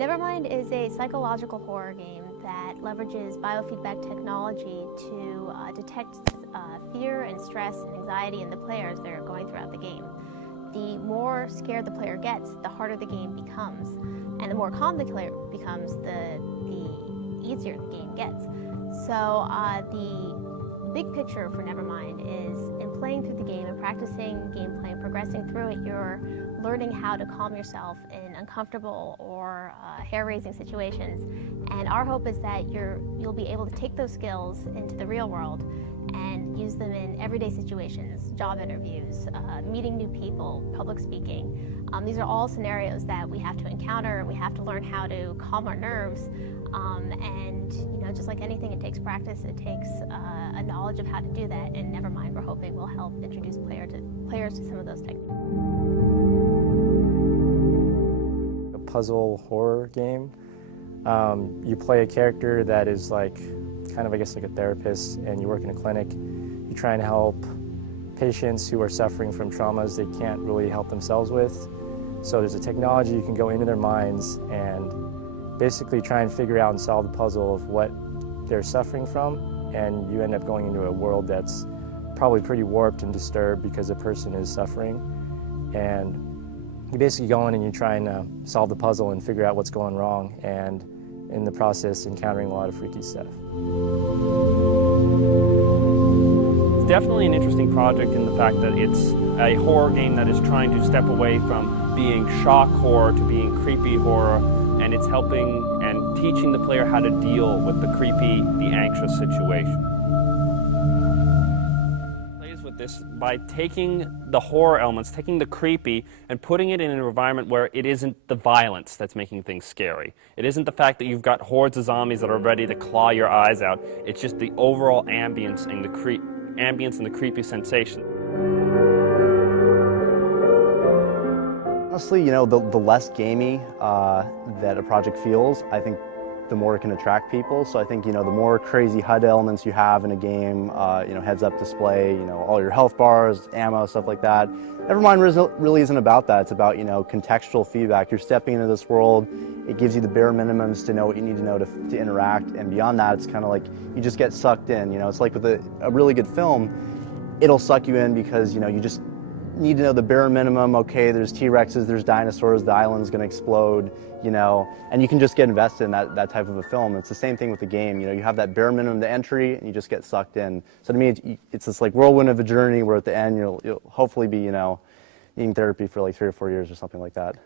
Nevermind is a psychological horror game that leverages biofeedback technology to detect fear and stress and anxiety in the players that are going throughout the game. The more scared the player gets, the harder the game becomes. And the more calm the player becomes, the easier the game gets. So the big picture for Nevermind is in playing through the game and practicing gameplay and progressing through it, you're learning how to calm yourself in uncomfortable or hair-raising situations. And our hope is that you'll be able to take those skills into the real world and use them in everyday situations, job interviews, meeting new people, public speaking. These are all scenarios that we have to encounter, and we have to learn how to calm our nerves. And just like anything, it takes practice. It takes a knowledge of how to do that. And Nevermind, we're hoping, will help introduce players to some of those techniques. A puzzle horror game. You play a character that is like kind of, I guess, like a therapist, and you work in a clinic. You try and help patients who are suffering from traumas they can't really help themselves with. So there's a technology you can go into their minds and basically try and figure out and solve the puzzle of what they're suffering from, and you end up going into a world that's probably pretty warped and disturbed because a person is suffering. And you basically go in and you try and solve the puzzle and figure out what's going wrong, and in the process encountering a lot of freaky stuff. It's definitely an interesting project in the fact that it's a horror game that is trying to step away from being shock horror to being creepy horror, and it's helping and teaching the player how to deal with the creepy, the anxious situation. Plays with this by taking the horror elements, taking the creepy, and putting it in an environment where it isn't the violence that's making things scary. It isn't the fact that you've got hordes of zombies that are ready to claw your eyes out. It's just the overall ambience and the creepy sensation. Honestly, the less gamey that a project feels, I think the more it can attract people. So I think, the more crazy HUD elements you have in a game, heads-up display, all your health bars, ammo, stuff like that. Nevermind really isn't about that. It's about, contextual feedback. You're stepping into this world. It gives you the bare minimums to know what you need to know to interact. And beyond that, it's kind of like you just get sucked in. It's like with a really good film, it'll suck you in because, you just need to know the bare minimum. Okay, there's T-Rexes, there's dinosaurs, the island's gonna explode, and you can just get invested in that type of a film. It's the same thing with the game. You have that bare minimum to entry, and you just get sucked in. So to me, it's this like whirlwind of a journey where at the end you'll hopefully be, needing therapy for like 3 or 4 years or something like that.